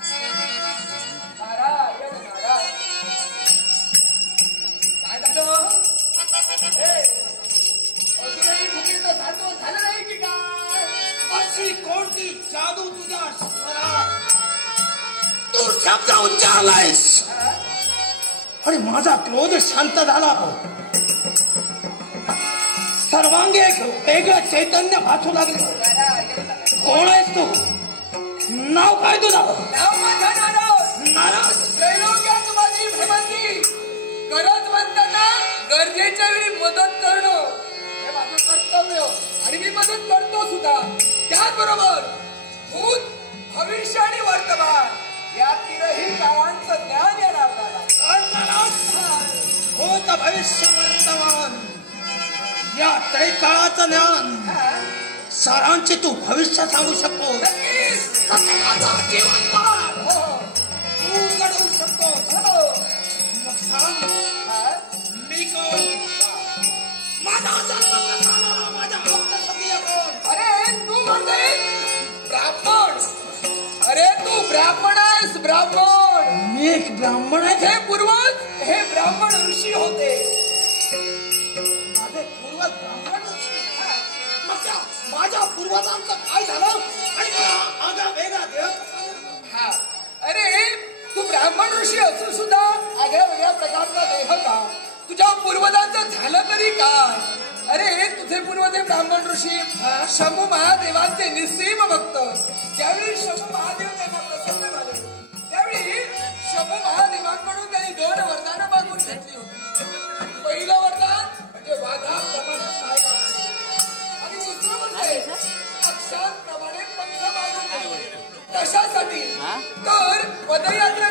नारायण नारायण. काय झालं? अजूनही भूमीचं सातवं झालं नाही की काय? अशी कोणती जादू तुझ्या स्वरात तू शब्द उच्चारलायस आणि माझा क्रोध शांत झाला. सर्वांगी एक वेगळं चैतन्य भासू लागले. कोण आहेस तू? नाव काय तुझं? नाव माझं नाराज. नाराज त्रैलोक्यात माझी भ्रमंती. गरजवंतांना गरजेच्या वेळी मदत करणं हे माझं कर्तव्य आणि मी मदत करतो सुद्धा. त्याचबरोबर भूत भविष्य आणि वर्तमान या तीनही काळांचं ज्ञान या नावाला. भूत भविष्य वर्तमान या त्रैकाळाचं ज्ञान सारांची तू भविष्य सांगू शकतो. तू घडवू शकतो. मग सांग मी कोण? माझा जन्म कसा झाला? माझा भक्त सगळी कोण? अरे तू म्हणते ब्राह्मण. अरे तू ब्राह्मण आहेस. ब्राह्मण. मी एक ब्राह्मण आहे. हे पूर्वज हे ब्राह्मण ऋषी होते. माझे पूर्वज ब्राह्मण ऋषी. माझ्या पूर्वजांचं काय झालं आणि आगा वेगळा देह? हा अरे तू ब्राह्मण ऋषी असून सुद्धा आगळ्या वेगळ्या प्रकारचा देह का? तुझ्या पूर्वजांचं झालं तरी काय? अरे तुझे पूर्वज ब्राह्मण ऋषी शंभू महादेवांचे निस्सीम भक्त. ज्यावेळी शंभू महादेव त्यांना प्रसन्न झाले त्यावेळी शंभू महादेवांकडून त्यांनी 2 वरदानं मागून घेतली होती. पहिलं वरदान म्हणजे वाघाप्रमाणे पाय कापणे आणि दुसरं म्हणजे पक्षांप्रमाणे पंख मागून घेतले. कशासाठी? तर पदयात्रा